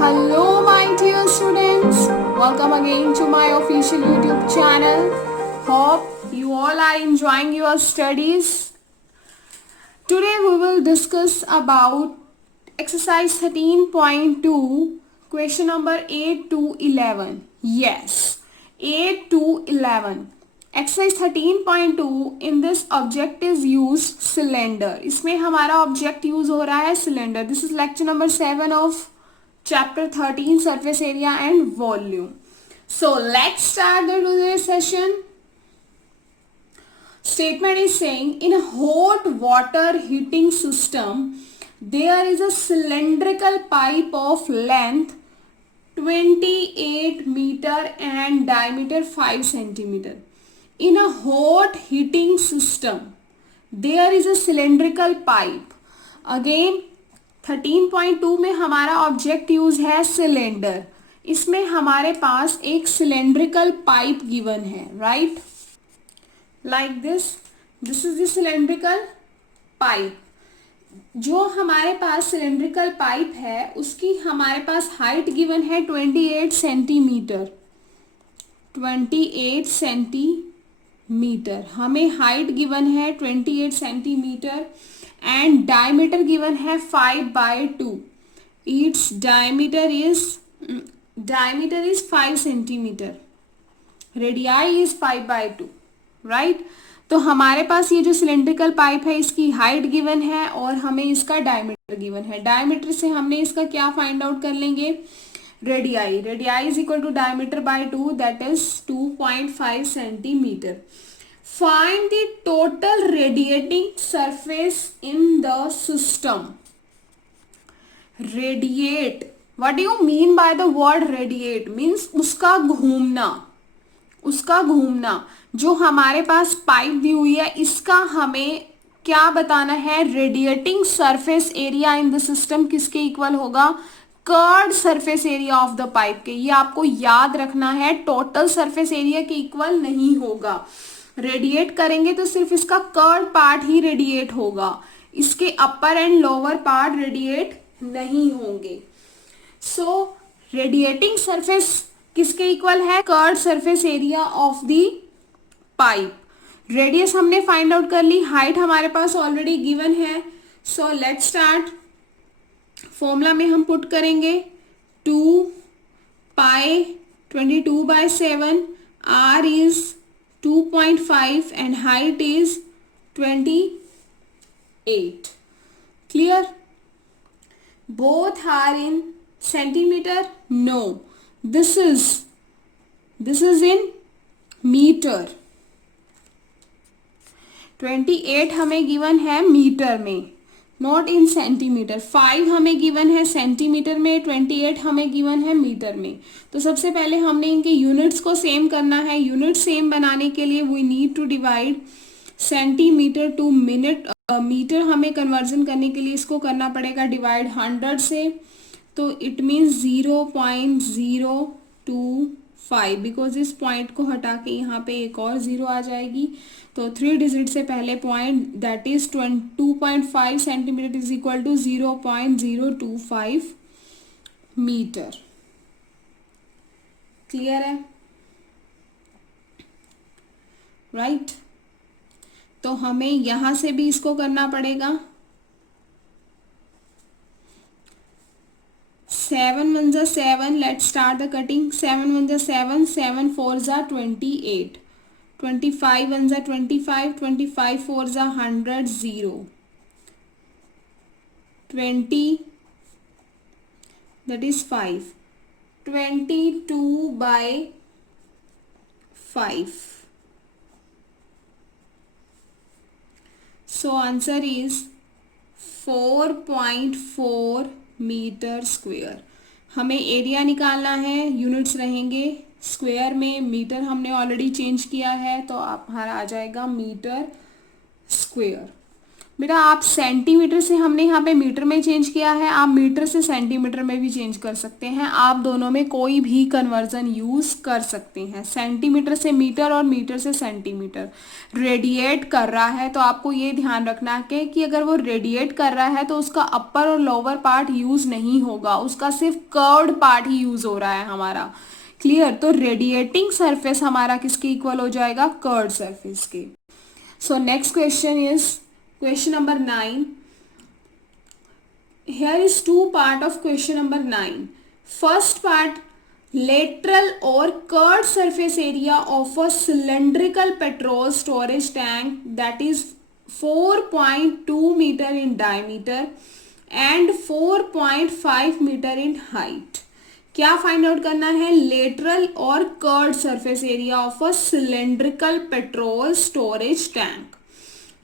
Hello, my dear students. Welcome again to my official YouTube channel. Hope you all are enjoying your studies. Today we will discuss about exercise 13.2, question number 8 to 11. Yes, 8 to 11. Exercise 13.2 in this object is used cylinder. इसमें हमारा object use हो रहा है cylinder. This is lecture number 7 of chapter 13, surface area and volume. So let's start the today's session. Statement is saying in a hot water heating system there is a cylindrical pipe of length 28 meter and diameter 5 centimeter. In a hot heating system there is a cylindrical pipe. Again 13.2 में हमारा object use है cylinder. इसमें हमारे पास एक cylindrical pipe given है, right, like this is the cylindrical pipe. जो हमारे पास cylindrical pipe है उसकी हमारे पास हाइट गिवन है 28 सेंटीमीटर. 28 सेंटीमीटर हमें हाइट गिवन है 28 सेंटीमीटर and diameter given है 5/2. Its diameter is 5 centimeter. Radii is 5/2, right? तो हमारे पास ये जो सिलेंड्रिकल पाइप है इसकी हाइट गिवन है और हमें इसका डायमीटर गिवन है. डायमीटर से हमने इसका क्या फाइंड आउट कर लेंगे, radii. Radii is equal to diameter by 2, that is 2.5 centimetre. Find the total radiating surface in the system. Radiate. What do you mean by the word radiate? Means उसका घूमना. उसका घूमना. जो हमारे पास पाइप दी हुई है इसका हमें क्या बताना है, radiating surface area in the system किसके इक्वल होगा, curved surface area of the pipe के. ये आपको याद रखना है, टोटल सरफेस एरिया के इक्वल नहीं होगा. रेडिएट करेंगे तो सिर्फ इसका कर्व पार्ट ही रेडिएट होगा, इसके अपर एंड लोअर पार्ट रेडिएट नहीं होंगे. सो रेडिएटिंग सरफेस किसके इक्वल है, curve surface area of the pipe. Radius हमने फाइंड आउट कर ली, हाइट हमारे पास ऑलरेडी गिवन है. सो लेट्स स्टार्ट. फॉर्मूला में हम पुट करेंगे 2 पाई 22/7. r is 2.5 and height is 28. Clear? Both are in centimeter? No. This is in meter. 28 हमें given है metre में, नॉट इन सेंटीमीटर. 5 हमें गिवन है सेंटीमीटर में, 28 हमें गिवन है मीटर में. तो सबसे पहले हमने इनके यूनिट्स को सेम करना है. यूनिट सेम बनाने के लिए we need to divide centimetre to minute. Metre हमें कन्वर्जन करने के लिए इसको करना पड़ेगा डिवाइड 100 से. तो इट मीन्स 0.025, बिकॉज इस पॉइंट को हटा के यहाँ पे एक और 0 आ जाएगी. तो 3 डिजिट से पहले point, that is 2.5 centimetre is equal to 0.025 metre. Clear है, राइट? तो हमें यहां से भी इसको करना पड़ेगा. 7 1 जा 7. Let's start the cutting. 7 1 जा 7, 7 4 जा 28, 25 1 जा 25, 25 4 जा 100, 0, 20, that is 5, 22/5. So answer is 4.4 metre square. हमें एरिया निकालना है, यूनिट्स रहेंगे स्क्वायर में, मीटर हमने ऑलरेडी चेंज किया है तो हमारा आ जाएगा मीटर स्क्वेयर. बेटा आप सेंटीमीटर से, हमने यहाँ पे मीटर में चेंज किया है, आप मीटर से सेंटीमीटर में भी चेंज कर सकते हैं, आप दोनों में कोई भी कन्वर्जन यूज कर सकते हैं। सेंटीमीटर से मीटर और मीटर से सेंटीमीटर। रेडिएट कर रहा है तो आपको ये ध्यान रखना है कि अगर वो रेडिएट कर रहा है तो उसका अपर और लोअर पार्ट यूज नहीं होगा, उसका सिर्फ कर्व्ड पार्ट ही यूज हो रहा है हमारा। क्लियर? तो रेडिएटिंग सरफेस हमारा किसके इक्वल हो जाएगा? कर्व्ड सरफेस के। So next question is question number 9. Here is two part of question number 9. First part, lateral or curved surface area of a cylindrical petrol storage tank that is 4.2 meter in diameter and 4.5 meter in height. क्या find out करना है? Lateral और curved surface area of a cylindrical petrol storage tank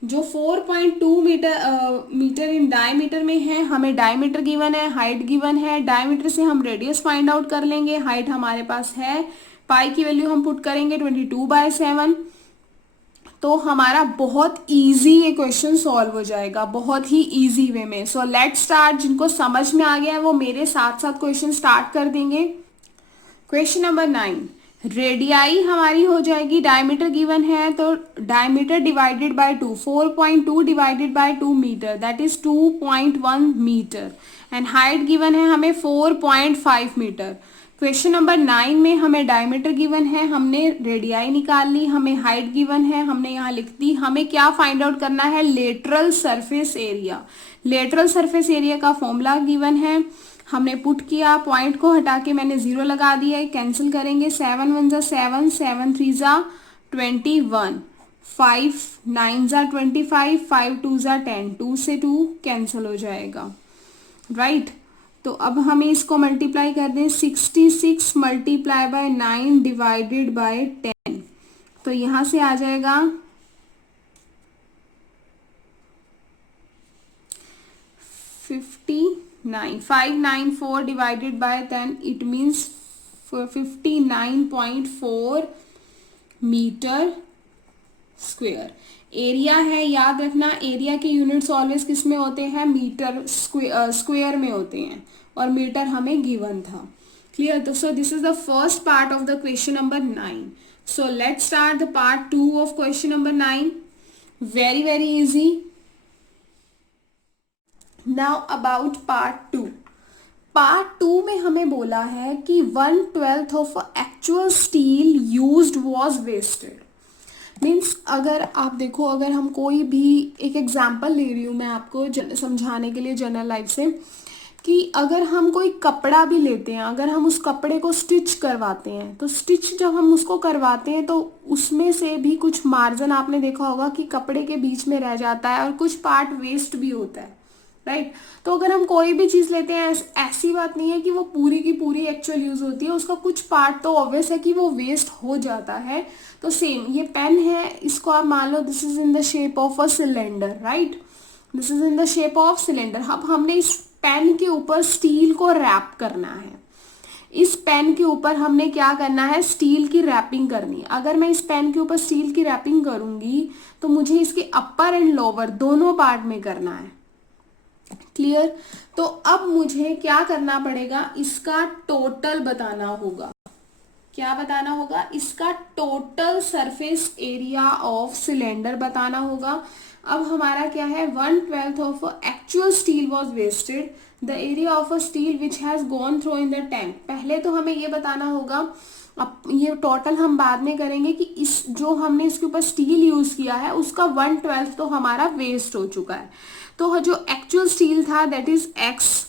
जो 4.2 metre in diameter में है। हमें diameter given है, height given है। डायमीटर से हम रेडियस फाइंड आउट कर लेंगे, हाइट हमारे पास है, पाई की वैल्यू हम पुट करेंगे 22/7। तो हमारा बहुत इजी ये क्वेश्चन सॉल्व हो जाएगा, बहुत ही इजी वे में। सो लेट्स स्टार्ट। जिनको समझ में आ गया है वो मेरे साथ साथ क्वेश्चन स्टार्ट कर देंगे। क्वेश्चन नंबर 9, रेडियाई हमारी हो जाएगी, डायमीटर गिवन है तो diameter divided by 2, 4.2 divided by 2 metre that is 2.1 metre and height given है हमें 4.5 मीटर। क्वेश्चन नंबर 9 में हमें डायमीटर गिवन है, हमने रेडियाई निकाल ली, हमें हाइट गिवन है, हमने यहाँ लिख दी। हमें क्या फाइंड आउट करना है? Lateral surface area. Lateral surface area का फॉर्मूला गिवन है, हमने पुट किया, पॉइंट को हटा के मैंने 0 लगा दिया है, कैंसिल करेंगे। 7 1 जा 7, 7 3 जा 21, 5 9 जा 25, 5 2 जा 10, 2 से 2 कैंसिल हो जाएगा, राइट। तो अब हमें इसको मल्टीप्लाई कर दें, 66 मल्टीप्लाई बाय 9 डिवाइडेड बाय 10, तो यहां से आ जाएगा 59, 594 divided by 10 it means 59.4 metre square. Area है, याद रखना एरिया के यूनिट्स ऑलवेज किस में होते हैं? मीटर स्क्वेयर में होते हैं, और मीटर हमें गिवन था। क्लियर? तो so this is the first part of the question number 9। So let's start the part 2 of question number 9। Very very easy. Now about part 2। Part 2 में हमें बोला है कि 1/12 of actual steel used was wasted. Means अगर आप देखो, अगर हम कोई भी एक एग्जांपल ले रही हूँ मैं आपको समझाने के लिए जनरल लाइफ से, कि अगर हम कोई कपड़ा भी लेते हैं, अगर हम उस कपड़े को स्टिच करवाते हैं, तो स्टिच जब हम उसको करवाते हैं तो उसमें से भी कुछ मार्जिन आपने देखा होगा कि कपड़े के बीच में रह जाता है और कुछ पार्ट वेस्ट भी होता है, राइट। तो अगर हम कोई भी चीज लेते हैं, ऐसी बात नहीं है कि वो पूरी की पूरी एक्चुअल यूज होती है, उसका कुछ पार्ट तो ऑब्वियस है कि वो वेस्ट हो जाता है। तो सेम ये पेन है, इसको आप मान लो this is in the shape of a cylinder, right, this is in the shape of cylinder. अब हमने इस पेन के ऊपर स्टील को रैप करना है, इस पेन के ऊपर हमने क्या करना है? स्टील की रैपिंग करनी है। अगर मैं इस पेन के ऊपर स्टील की रैपिंग करूंगी तो मुझे इसके अपर एंड लोअर दोनों पार्ट में करना है। क्लियर? तो अब मुझे क्या करना पड़ेगा? इसका टोटल बताना होगा। क्या बताना होगा? इसका total surface area of cylinder बताना होगा। अब हमारा क्या है? 1/12 of actual steel was wasted, the area of a steel which has gone through in the tank. पहले तो हमें ये बताना होगा, अब ये टोटल हम बाद में करेंगे कि इस जो हमने इसके ऊपर स्टील यूज किया है उसका 1/12 तो हमारा वेस्ट हो चुका है। तो जो एक्चुअल स्टील था दैट इज x,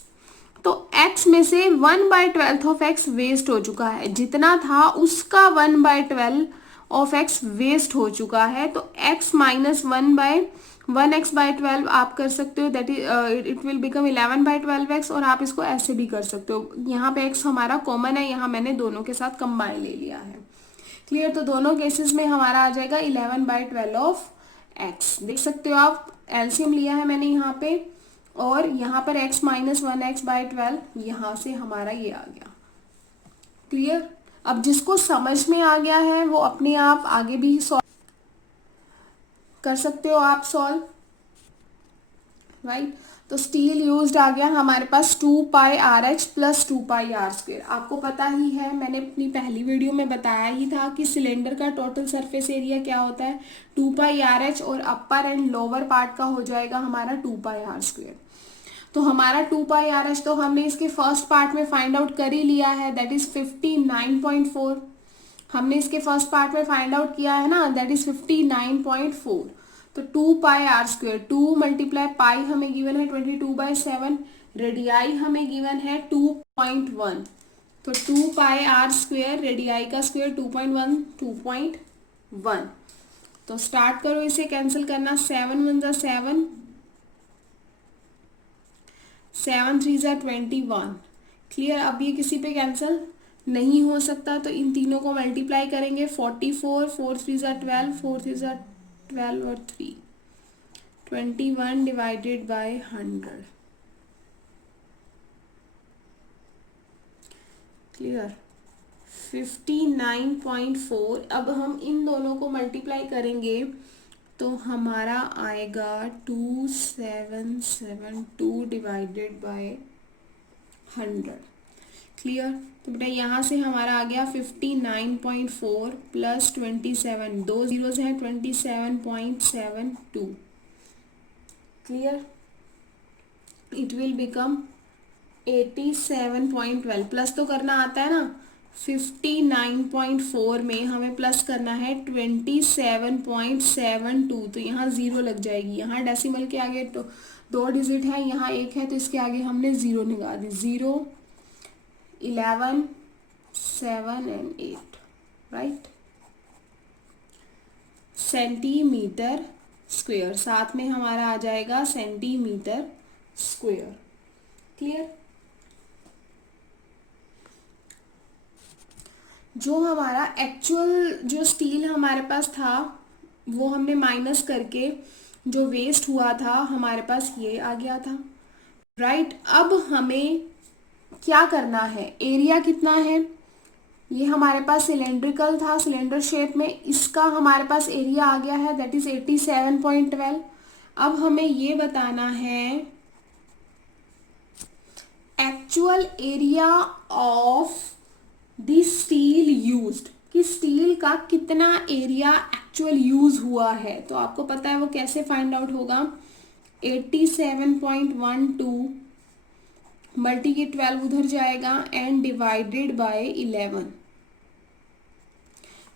तो x में से 1/12 ऑफ x वेस्ट हो चुका है, जितना था उसका 1/12 ऑफ x वेस्ट हो चुका है। तो x माइनस 1/12 आप कर सकते हो, that is it will become 11/12x, और आप इसको ऐसे भी कर सकते हो। यहाँ पे x हमारा कॉमन है, यहाँ मैंने दोनों के साथ कंबाइन ले लिया है। क्लियर? तो दोनों केसेस में हमारा आ जाएगा 11/12 ऑफ x। देख सकते हो आप, एलसीएम लिया है मैंने यहाँ पे, और यहाँ पर x माइनस 1x/12, यहाँ से हमारा ये आ गया। क्लियर? अब जिसको समझ में आ गया है वो अपने आप आगे भी सॉल्व कर सकते हो, आप सॉल्व। राइट। तो स्टील यूज्ड आ गया हमारे पास 2πRh प्लस 2πr²। आपको पता ही है, मैंने अपनी पहली वीडियो में बताया ही था कि सिलेंडर का टोटल सरफेस एरिया क्या होता है 2πRh, और अपर एंड लोअर पार्ट का हो जाएगा हमारा 2πr²। तो हमारा 2πRh तो हमने इसके फर्स्ट पार्ट में फाइंड आउट कर ही लिया है, दैट इज 59.4। हमने इसके फर्स्ट पार्ट में फाइंड आउट किया है ना, दैट इज 59.4। तो 2πr², 2 मल्टीप्लाई पाई हमें गिवन है 22/7, रेडियाई हमें गिवन है 2.1। तो 2πr², रेडियाई का स्क्वायर 2.1, 2.1। तो स्टार्ट करो इसे कैंसिल करना, 7 1 जा 7, 7 3 जा 21। क्लियर। अब ये किसी पे कैंसिल नहीं हो सकता, तो इन तीनों को मल्टीप्लाई करेंगे, 44, 4 3 जा 12, 4 3 जा 12 और 3, 21 डिवाइडेड बाय 100। क्लियर। 59.4। अब हम इन दोनों को मल्टीप्लाई करेंगे तो हमारा आएगा 2772 डिवाइडेड बाय 100। क्लियर। तो बेटा यहाँ से हमारा आ गया 59.4 प्लस 27, 2 जीरोज हैं, 27.72। Clear. It will become 87.12। Plus तो करना आता है ना, 59.4 में हमें प्लस करना है 27.72, तो यहाँ जीरो लग जाएगी। यहाँ डेसिमल के आगे तो 2 डिजिट है, यहाँ 1 है, तो इसके आगे हमने जीरो निकाल दी। 0 11 7 एंड 8, राइट। सेंटीमीटर स्क्वायर, साथ में हमारा आ जाएगा सेंटीमीटर स्क्वायर। क्लियर। जो हमारा एक्चुअल जो स्टील हमारे पास था वो हमने माइनस करके जो वेस्ट हुआ था हमारे पास ये आ गया था, राइट। अब हमें क्या करना है, एरिया कितना है, ये हमारे पास सिलेंड्रिकल था, सिलेंडर शेप में, इसका हमारे पास एरिया आ गया है, दैट इज 87.12। अब हमें ये बताना है actual area of the steel used, कि स्टील का कितना एरिया एक्चुअल यूज हुआ है। तो आपको पता है वो कैसे फाइंड आउट होगा, 87.12 मल्टी के 12 उधर जाएगा एंड डिवाइडेड बाय 11,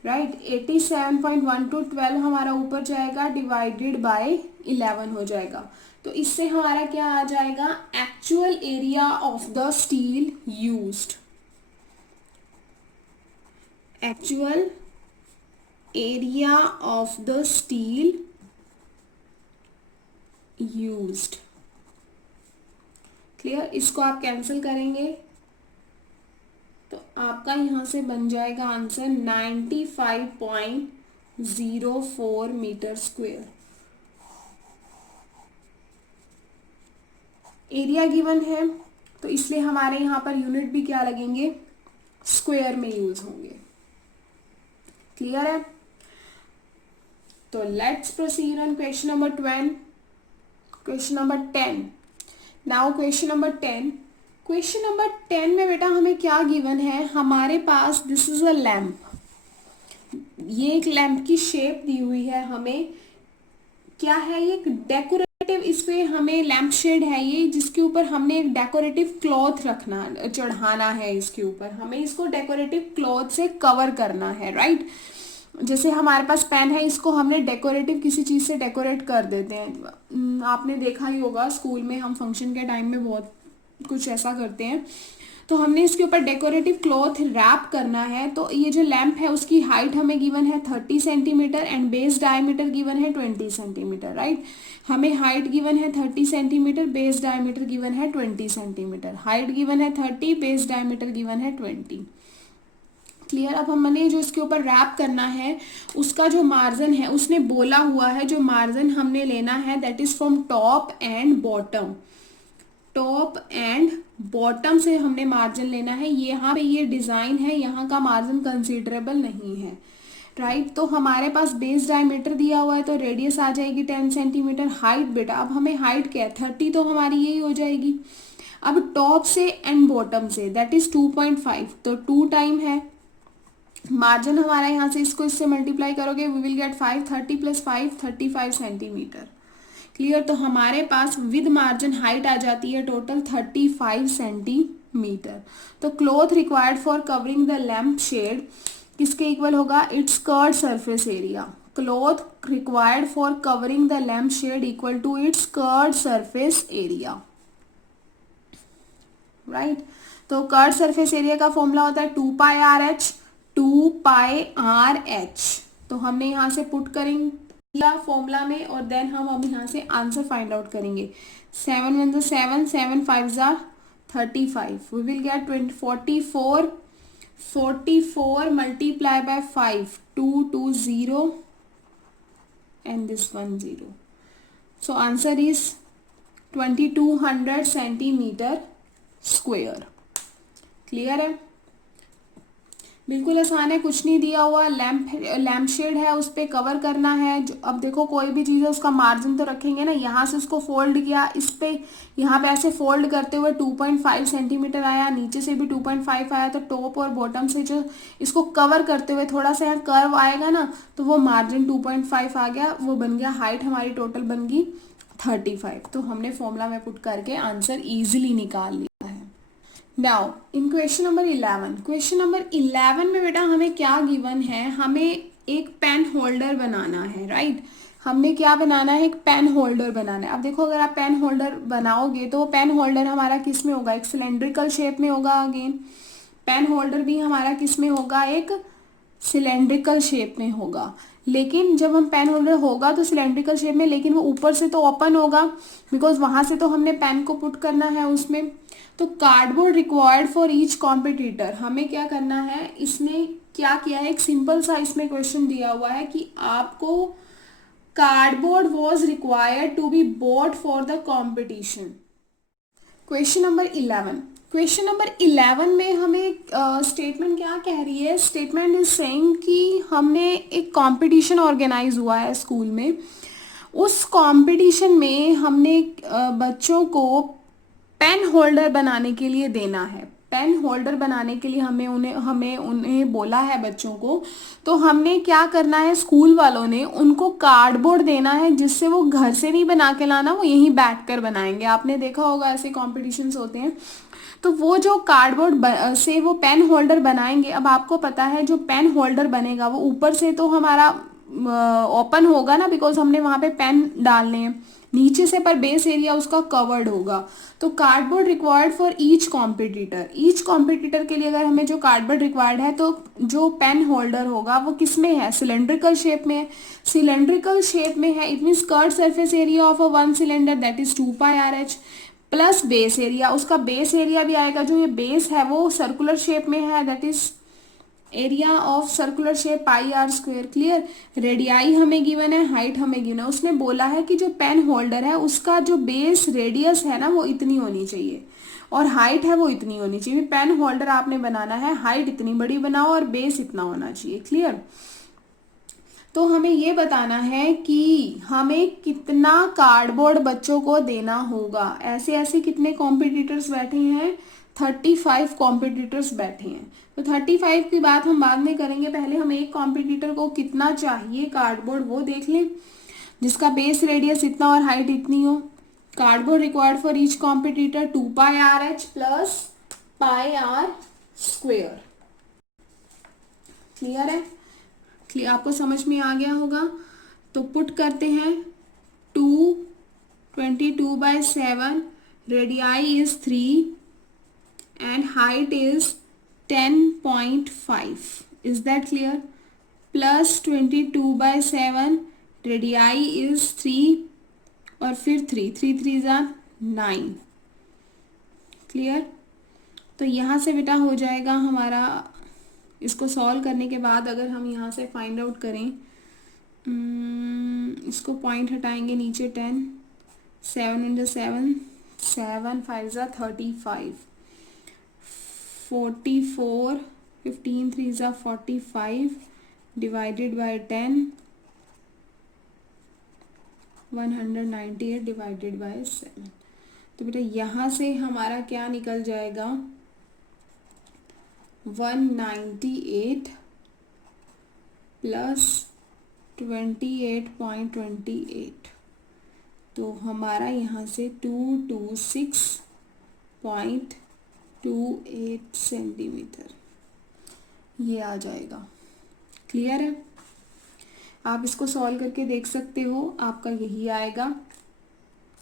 राइट। 87.12 12 हमारा ऊपर जाएगा, डिवाइडेड बाय 11 हो जाएगा। तो इससे हमारा क्या आ जाएगा, actual area of the steel used, actual area of the steel used. Clear. इसको आप कैंसिल करेंगे तो आपका यहां से बन जाएगा answer 95.04 metre square. Area given है तो इसलिए हमारे यहाँ पर यूनिट भी क्या लगेंगे, स्क्वायर में यूज होंगे। क्लियर है। तो let's proceed on question number 10। Question number 10। Now question number 10। Question number 10 में बेटा हमें क्या गिवन है, हमारे पास दिस इज अ लैम्प, ये एक लैम्प की शेप दी हुई है हमें, क्या है ये, एक डेकोरेटिव, इस पे हमें लैम्प शेड है ये, जिसके ऊपर हमने एक डेकोरेटिव क्लॉथ रखना चढ़ाना है, इसके ऊपर हमें इसको डेकोरेटिव क्लॉथ से कवर करना है, राइट। जैसे हमारे पास पेन है, इसको हमने डेकोरेटिव किसी चीज से डेकोरेट कर देते हैं, आपने देखा ही होगा स्कूल में हम फंक्शन के टाइम में बहुत कुछ ऐसा करते हैं। तो हमने इसके ऊपर डेकोरेटिव क्लॉथ रैप करना है। तो ये जो लैंप है उसकी हाइट हमें गिवन है 30 centimetre and base diameter given है 20 सेंटीमीटर, राइट। हमें हाइट गिवन है 30 सेंटीमीटर, बेस डायमीटर गिवन है 20 सेंटीमीटर। हाइट गिवन है 30, बेस डायमीटर गिवन है 20। क्लियर। अब हमने जो इसके ऊपर रैप करना है उसका जो मार्जिन है उसने बोला हुआ है, जो मार्जिन हमने लेना है that is from top and bottom, top and bottom से हमने मार्जिन लेना है। यहाँ पे ये डिजाइन है, यहाँ का मार्जिन कंसीडरेबल नहीं है, राइट। तो हमारे पास बेस डायमीटर दिया हुआ है तो रेडियस आ जाएगी 10 सेंटीमीटर। हाइट बेटा, अब हमें हाइट क्या है 30, तो हमारी यही हो जाएगी। अब टॉप से and bottom say that is 2.5, तो 2 टाइम है मार्जिन हमारा। यहाँ से इसको इससे मल्टीप्लाई करोगे we will get 5, 30 + 5 35 centimetre. Clear. तो हमारे पास विद मार्जिन हाइट आ जाती है टोटल 35 सेंटीमीटर। तो cloth required for covering the lamp shade किसके इक्वल होगा, its curved surface area. Cloth required for covering the lamp shade equal to its curved surface area, right. तो curved surface area का formula होता है 2πRH, 2πRH। तो हमने यहाँ से पुट करेंगे फॉर्मूला में और देन हम अब यहाँ से आंसर फाइंड आउट करेंगे। 7 1 7, 7 5 35, we will get 44 multiply by 5, 2 2 0 and this 1 0. So answer is 2200 centimetre square. Clear है, बिल्कुल आसान है, कुछ नहीं दिया हुआ। लैम्प शेड है, उस पर कवर करना है। अब देखो कोई भी चीज़ है उसका मार्जिन तो रखेंगे ना। यहाँ से उसको फोल्ड किया, इस पे यहाँ पे ऐसे फोल्ड करते हुए 2.5 सेंटीमीटर आया, नीचे से भी 2.5 आया। तो टॉप और बॉटम से जो इसको कवर करते हुए थोड़ा सा यहाँ कर्व आएगा ना, तो वो मार्जिन 2.5 आ गया, वो बन गया हाइट हमारी टोटल बन गई 35। तो हमने फॉर्मूला में पुट करके आंसर ईजिली निकाल लिया। Now in question number 11, question number 11 में बेटा हमें क्या गिवन है, हमें एक पेन होल्डर बनाना है, राइट। हमने क्या बनाना है, एक पेन होल्डर बनाना है। अब देखो अगर आप पेन होल्डर बनाओगे तो पेन होल्डर हमारा किस में होगा, एक सिलेंड्रिकल शेप में होगा। अगेन पेन होल्डर भी हमारा किस में होगा, एक सिलेंड्रिकल शेप में होगा। लेकिन जब हम पेन होल्डर होगा तो सिलेंड्रिकल शेप में, लेकिन वो ऊपर से तो ओपन होगा बिकॉज वहां से तो हमने पेन को पुट करना है उसमें। तो cardboard required for each competitor, हमें क्या करना है, इसने क्या किया है, एक सिंपल सा इसमें क्वेश्चन दिया हुआ है कि आपको cardboard was required to be bought for the competition. Question number 11, question number 11 में हमें स्टेटमेंट क्या कह रही है, स्टेटमेंट इज सेइंग कि हमने एक कंपटीशन ऑर्गेनाइज हुआ है स्कूल में। उस कंपटीशन में हमने बच्चों को पेन होल्डर बनाने के लिए देना है। पेन होल्डर बनाने के लिए हमें उन्हें बोला है बच्चों को। तो हमने क्या करना है, स्कूल वालों ने उनको कार्डबोर्ड देना है जिससे वो घर से नहीं बना के लाना, वो यहीं बैठकर बनाएंगे। आपने देखा होगा ऐसे कॉम्पिटिशन्स होते हैं। तो वो जो कार्डबोर्ड से वो पेन होल्डर बनाएंगे। अब आपको पता है जो पेन होल्डर बनेगा वो ऊपर से तो हमारा ओपन होगा ना, बिकॉज हमने वहां पे पेन डालने हैं। नीचे से पर बेस एरिया उसका कवर्ड होगा। तो cardboard required for each competitor के लिए अगर हमें जो कार्डबोर्ड रिक्वायर्ड है तो जो पेन होल्डर होगा वो किस में है, सिलेंड्रिकल शेप में है। सिलेंड्रिकल शेप में है, it means curved surface area of a one cylinder that is 2πRH plus base area. उसका बेस एरिया भी आएगा, जो ये बेस है वो सर्कुलर शेप में है, that is area of circular shape πr²। Clear. Radii हमें गिवन है, हाइट हमें गिवन है। उसने बोला है कि जो पेन होल्डर है उसका जो बेस रेडियस है ना वो इतनी होनी चाहिए और हाइट है वो इतनी होनी चाहिए। पेन होल्डर आपने बनाना है, हाइट इतनी बड़ी बनाओ और बेस इतना होना चाहिए। क्लियर। तो हमें ये बताना है कि हमें कितना कार्डबोर्ड बच्चों को देना होगा। ऐसे ऐसे कितने कॉम्पिटिटर्स बैठे हैं, 35 कॉम्पिटिटर्स बैठे हैं। तो 35 की बात हम बाद में करेंगे, पहले हम एक कॉम्पिटिटर को कितना चाहिए कार्डबोर्ड वो देख लें, जिसका बेस रेडियस इतना और हाइट इतनी हो। Cardboard required for each competitor 2πRH plus πr²। Clear है, क्लियर, आपको समझ में आ गया होगा। तो पुट करते हैं 22/7, radii is 3 and height is 10.5. Is that clear? Plus 22/7, radii is 3 और फिर 3 3 9। क्लियर। तो यहाँ से बेटा हो जाएगा हमारा, इसको सॉल्व करने के बाद अगर हम यहाँ से फाइंड आउट करें, इसको पॉइंट हटाएंगे नीचे 10, 7 × 7, 7 5 35, 44, 15 3 45, डिवाइडेड बाय 10, 198 डिवाइडेड बाय 7। तो बेटा यहाँ से हमारा क्या निकल जाएगा, 198 प्लस 28.28, तो हमारा यहाँ से 226.28 सेंटीमीटर ये आ जाएगा। क्लियर है? आप इसको सॉल्व करके देख सकते हो, आपका यही आएगा।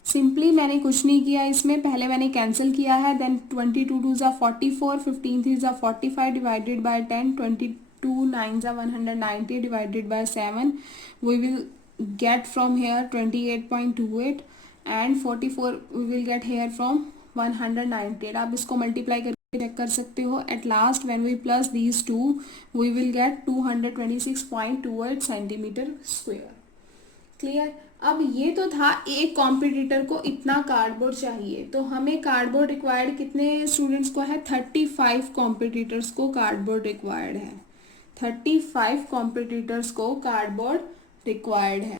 सिंपली मैंने कुछ नहीं किया इसमें, पहले मैंने कैंसिल किया है, देन 22 2 ज़ा 44, 15 3 ज़ा 45 डिवाइडेड बाय 10, 22 9 ज़ा 190 divided by 7, we will get from here 28.28 and 44 we will get here from 198। आप इसको मल्टीप्लाई करके चेक कर सकते हो। At last when we plus these two we will get 226.28 centimetre square. Clear? अब ये तो था एक कॉम्पिटिटर को इतना कार्डबोर्ड चाहिए, तो हमें कार्डबोर्ड रिक्वायर्ड कितने स्टूडेंट्स को है, 35 कॉम्पिटिटर्स को कार्डबोर्ड रिक्वायर्ड है। 35 कॉम्पिटिटर्स को कार्डबोर्ड रिक्वायर्ड है,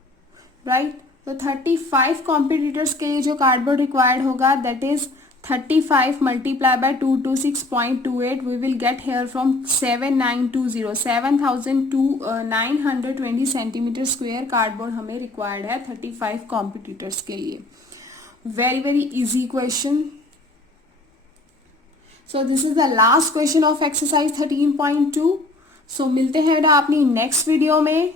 राइट? तो 35 कॉम्पिटिटर्स के लिए जो कार्डबोर्ड रिक्वायर्ड होगा that is 35 multiply by 226.28 we will get here from 7920 7920 centimetre square cardboard हमें रिक्वायर्ड है 35 कॉम्पिटिटर्स के लिए। Very very easy question. So this is the last question of exercise 13.2। सो मिलते हैं बेटा अपनी नेक्स्ट वीडियो में।